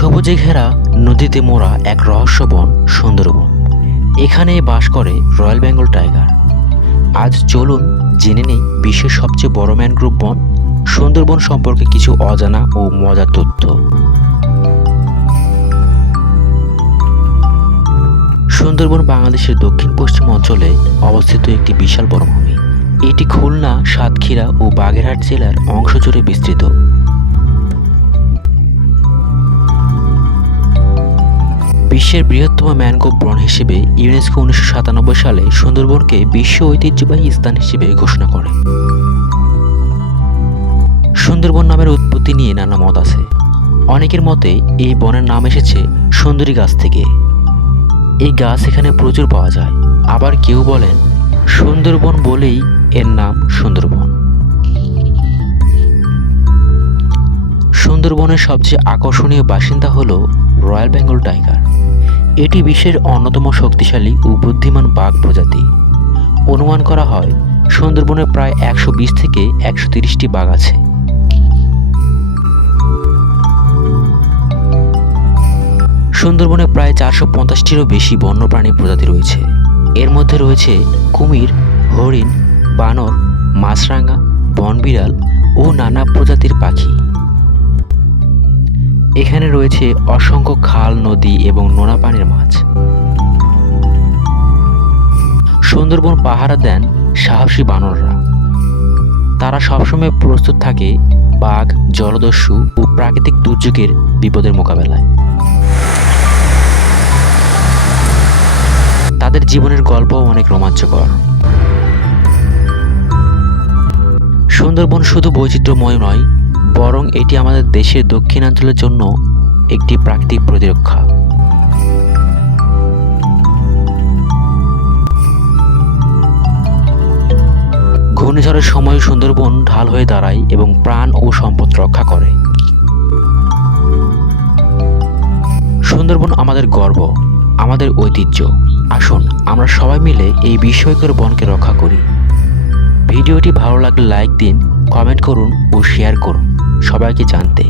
সবুজে ঘেরা নদীতে মোড়া এক রহস্য বন সুন্দরবন। এখানে বাস করে রয়্যাল বেঙ্গল টাইগার। আজ চলুন জেনে নেই বিশ্বের সবচেয়ে বড় ম্যানগ্রোভ বন। সুন্দরবন সম্পর্কে কিছু অজানা ও মজার তথ্য। সুন্দরবন বাংলাদেশের দক্ষিণ পশ্চিম অঞ্চলে অবস্থিত একটি বিশাল বনভূমি। এটি খুলনা, সাতক্ষীরা ও বাগেরহাট জেলার অংশ জুড়ে বিস্তৃত। বিশ্বের বৃহত্তম ম্যানগ্রোভ বন হিসেবে ইউনেস্কো উনিশশো সাতানব্বই সালে সুন্দরবনকে বিশ্ব ঐতিহ্যবাহী স্থান হিসেবে ঘোষণা করে। সুন্দরবন নামের উৎপত্তি নিয়ে নানা মত আছে। অনেকের মতে এই বনের নাম এসেছে সুন্দরী গাছ থেকে। এই গাছ এখানে প্রচুর পাওয়া যায়। আবার কেউ বলেন সুন্দরবন বলেই এর নাম সুন্দরবন। সুন্দরবনের সবচেয়ে আকর্ষণীয় বাসিন্দা হল রয়্যাল বেঙ্গল টাইগার। এটি বিশ্বের অন্যতম শক্তিশালী ও বুদ্ধিমান বাঘ প্রজাতি। অনুমান করা হয়, সুন্দরবনে প্রায় একশো বিশ থেকে একশো তিরিশটি বাঘ আছে। সুন্দরবনে প্রায় চারশো পঞ্চাশটিরও বেশি বন্যপ্রাণী প্রজাতি রয়েছে। এর মধ্যে রয়েছে কুমির, হরিণ, বানর, মাছরাঙা, বনবিড়াল ও নানা প্রজাতির পাখি। এখানে রয়েছে অসংখ্য খাল, নদী এবং নোনা পানির মাছ। সুন্দরবন পাহারা দেন সাহসী বানররা। তারা সবসময় প্রস্তুত থাকে বাঘ, জলদস্যু ও প্রাকৃতিক দুর্যোগের বিপদের মোকাবেলায়। তাদের জীবনের গল্পও অনেক রোমাঞ্চকর। সুন্দরবন শুধু বৈচিত্র্যময় নয় বরং এটি আমাদের দেশের দক্ষিণাঞ্চলের জন্য একটি প্রাকৃতিক প্রতিরক্ষা। ঘূর্ণিঝড়ের সময় সুন্দরবন ঢাল হয়ে দাঁড়ায় এবং প্রাণ ও সম্পদ রক্ষা করে। সুন্দরবন আমাদের গর্ব, আমাদের ঐতিহ্য। আসুন, আমরা সবাই মিলে এই বিস্ময়কর বনকে রক্ষা করি। ভিডিওটি ভালো লাগলে লাইক দিন, কমেন্ট করুন ও শেয়ার করুন। সবাইকে জানতে।